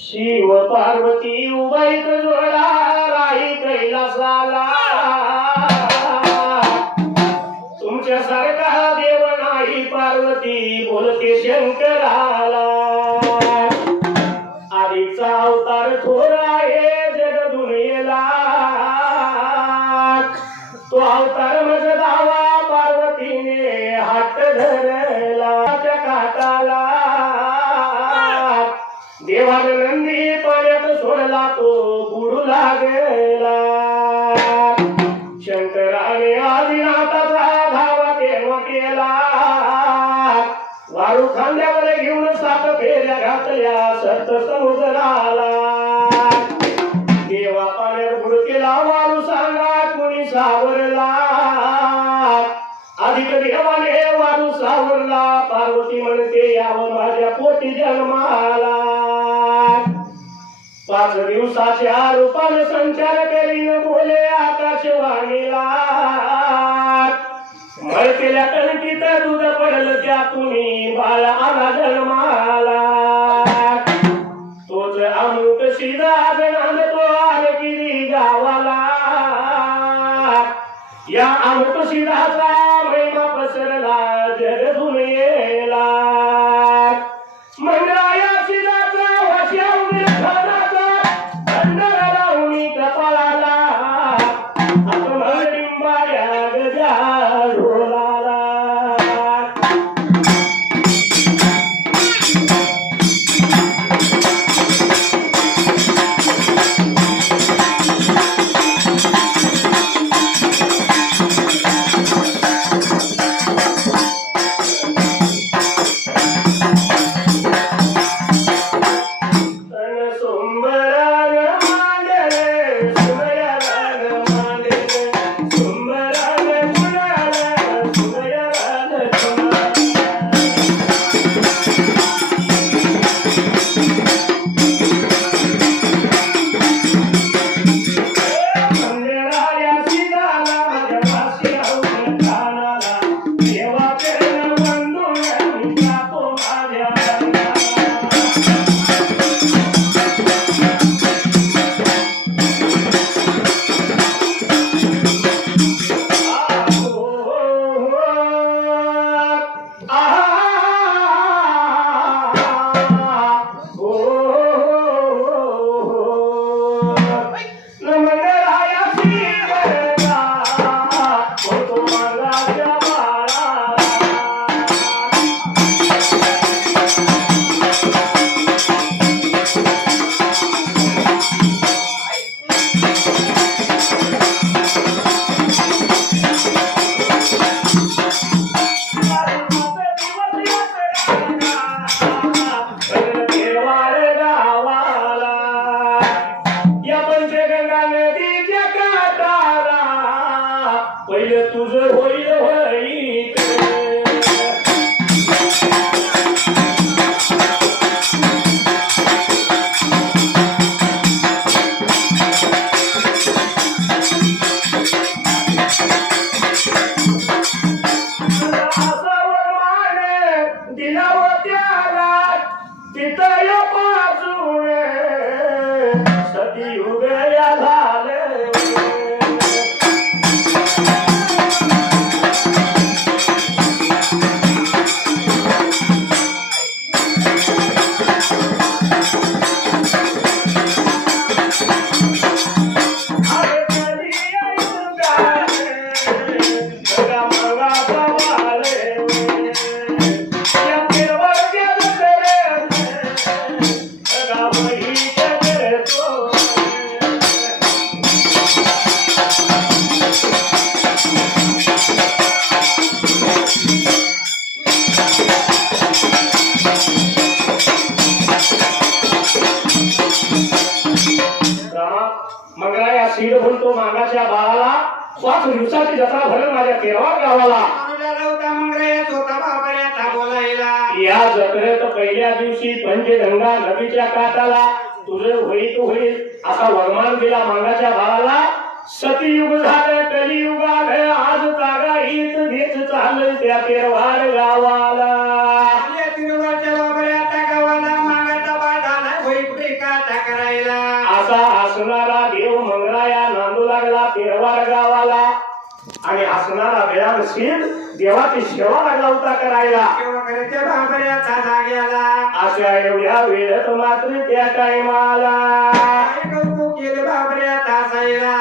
शिव पार्वती उभय जोडा राही कैलासाला. तुमच्यासारखा देव नाही पार्वती बोलते शंकराला. शंकराने आदिनाथाचा धावा केला. वाळू खांद्यावर घेऊन सात फेऱ्या घातल्या सत समुद्राला. देवा पाण्यात बुडकेला वाळू सांगा कोणी सावरला. अधिक देवाने वाळू सावरला पार्वती म्हणते यावं माझ्या पोटी जन्माला. पाच दिवसाच्या रूपाने संचार करीन बोले आकाशवाणीला. मळतेल्या कणकीत दूध पडलं त्या तुम्ही बाळ आला जन्माला. तोच अमुक शिदा तो आरगिरी गावाला. या अमुक शिदाचा पाच दिवसाची जत्रा भरेल माझ्या केरवार गावाला? या जत्रेत पहिल्या दिवशी पंचगंगा नदीच्या काठाला तुझे होईल होईल. असा वरमान दिला मागाच्या बाळाला सतयुग झालं कलियुग आलं आज तागा हीच घेच चाल त्या केरवार गावाला. आपल्या तिरुवरच्या बाबड्या त्या लागला गावाला आणि असणारा वेळानशील देवाची सेवा लागला होता करायला अशा एवढ्या वेळेत मात्र त्या टायमाला. कौतुक केले बाबऱ्या तासायला?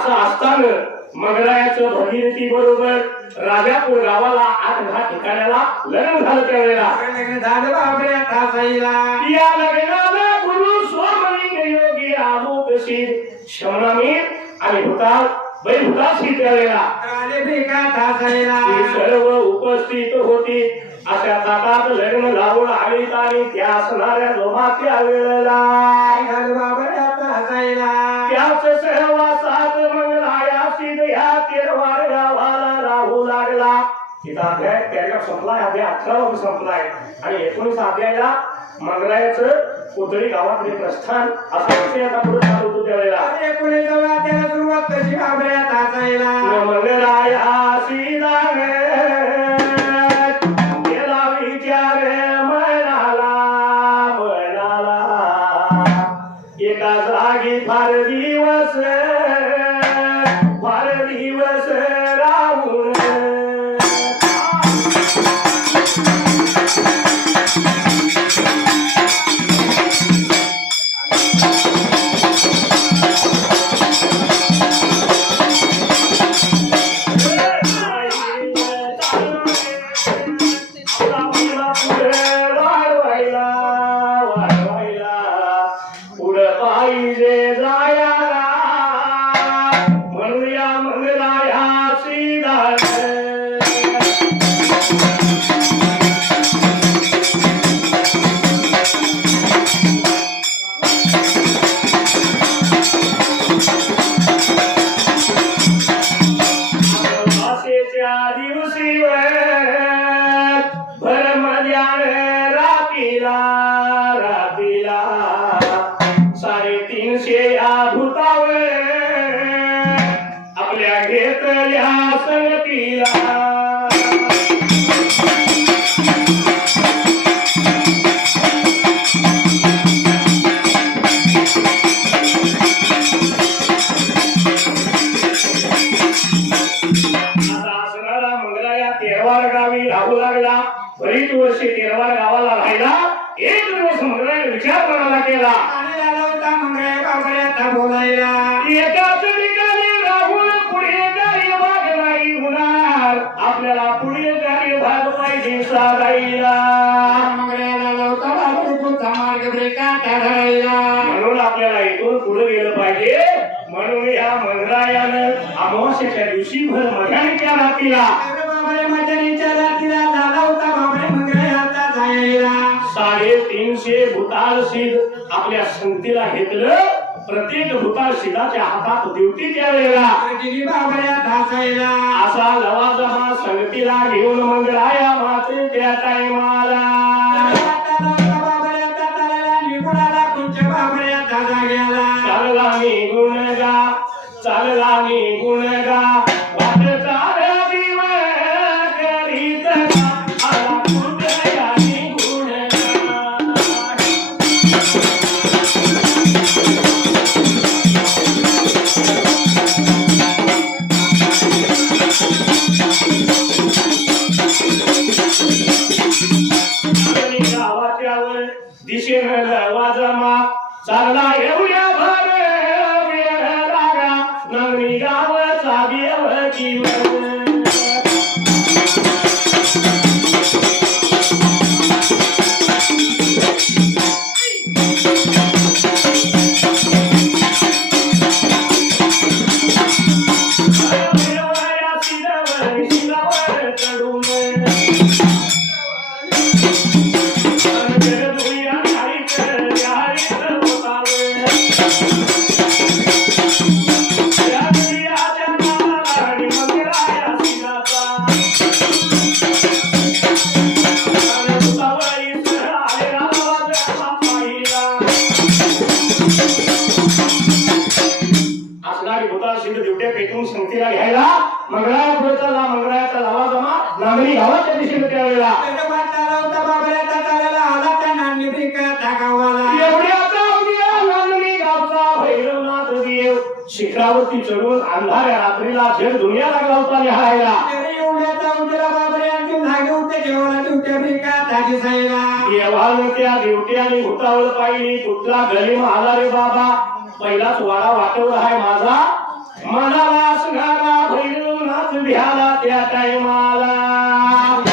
असं असताना मंगळायाचं भगीरथी बरोबर राजापूर गावाला आठघा ठिकाणाला लग्न झालं त्यावेळेला. झालं या लग्नाला गुरु योगी आणि हुताल बै त्यावेळेला. सर्व उपस्थित होती. अशा ताटात लग्न लावून आली आणि त्या असणाऱ्या दोहाच्या वेळेला हसायला. झालं बाबऱ्याचा साईला सहवासात मंगलाया सिद्ध तेरवार गावाला राहू लागला तिथं अध्याय त्याच्या संपलाय अध्याय अठरावा संपलाय आणि एकोणीस अध्यायाला मंगलायाचं कोथळी गावाकडे प्रस्थान असा विषय आता पुढे चालू होतो त्यावेळेला अरे पुढे त्याला सुरुवात कशी बाबऱ्याचा साईला मंगलाया तेरवार गावाला राहिला एक दिवस मंगलाने विचार करायला केला आणि आला होता बोलायला. एकाच ठिकाणी राहून पुढे कार्य भाग नाही होणार. आपल्याला पुढे कार्य भाग पाहिजे सारायला मंगळ्याला आला होता बाबरे पुढचा मार्ग ब्रेका धरायला. म्हणून आपल्याला इथून पुढे गेलं पाहिजे. म्हणून या मंगरायानं अमावस्याच्या दिवशी भर मध्याने त्या रात्रीला साडेतीनशे भूताळ आपल्या संतीला घेतलं प्रत्येक भूताळ शिदाच्या हातात ड्युटी त्यावेळेला अर्जुनी असा लवाजमा संगतीला घेऊन मंगळाया मात्र त्या टायमाला दिशेनं वाजमा चालला चढून अंधाऱ्या रात्रीला जग दुनिया लागला होता लिहायला देवानं त्या देवट्याने भूतावळ पाहिली कुठला गलीम आला रे बाबा? पहिलाच वाडा वाटवला आहे माझा. मनाला असणारा भैरवनाथ भ्याला त्या टायमाला.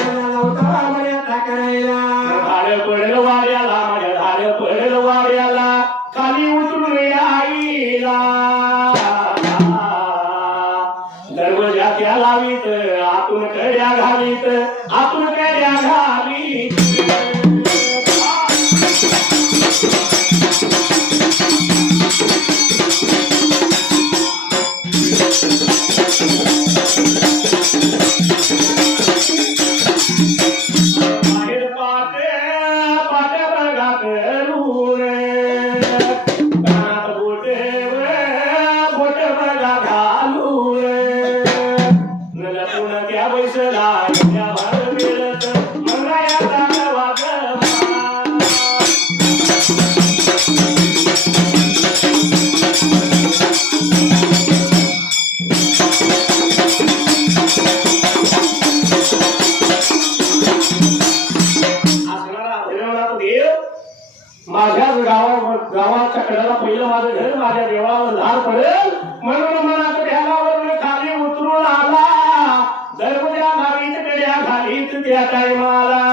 माझ्याच गावा गावाच्या कडेला पहिलं माझं घर माझ्या देवावर धार पडेल. म्हणून मनात ध्यानावर खाली उतरून आला. दरवाजा घालीत कड्या घालीत त्या टायमाला.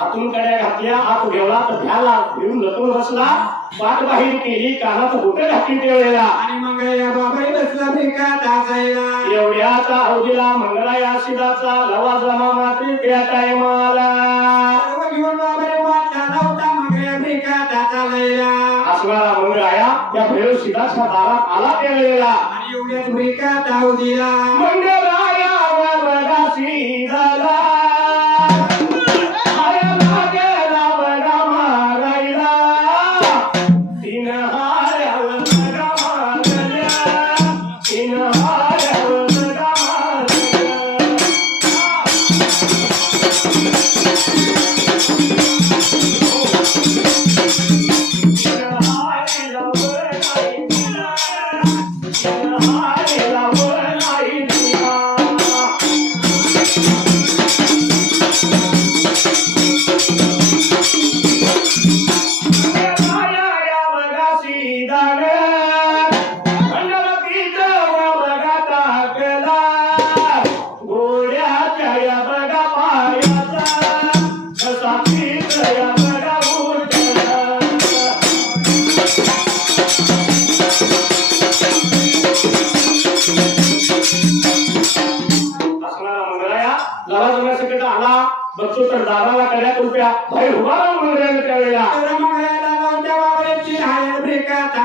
आतून कड्या घातल्या आत घेवला तर भ्याला घेऊन लपून बसला. पाठ बाहेर केली कानात घातली त्या वेळेला. आणि मग या बाबाई बसला भिका टाकायला एवढ्याचा अवधीला मंगळा या शिदाचा लवा जमा मात्री त्या टायमाला सर्व घेऊन बाबाई वाट झाला होता मग या भिका टाकायला असणारा मंगळाया या भैरव शिदाच्या दारात आला त्या वेळेला. आणि एवढ्याच भिका टाकू दिला मंगळाया वरदा शिदाला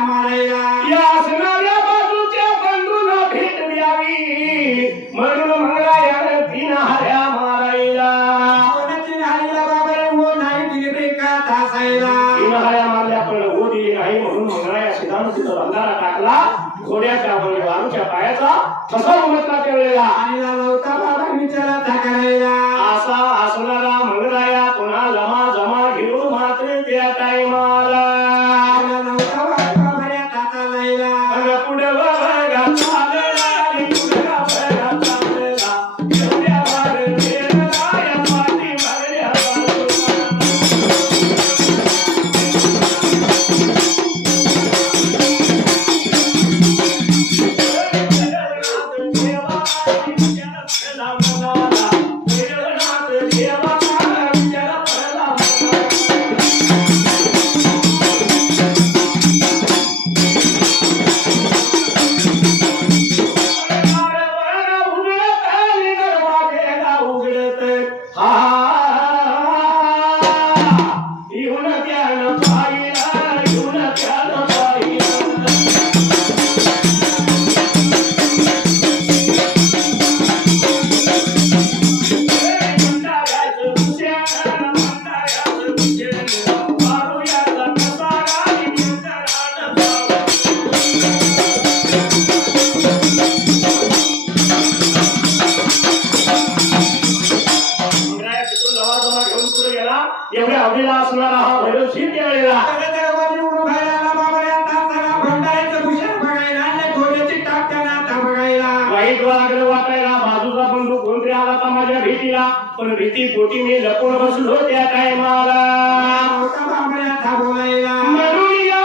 I'm a Maria. पण भीती पोटी मी लपून बसलो त्या काय मला मरुडिया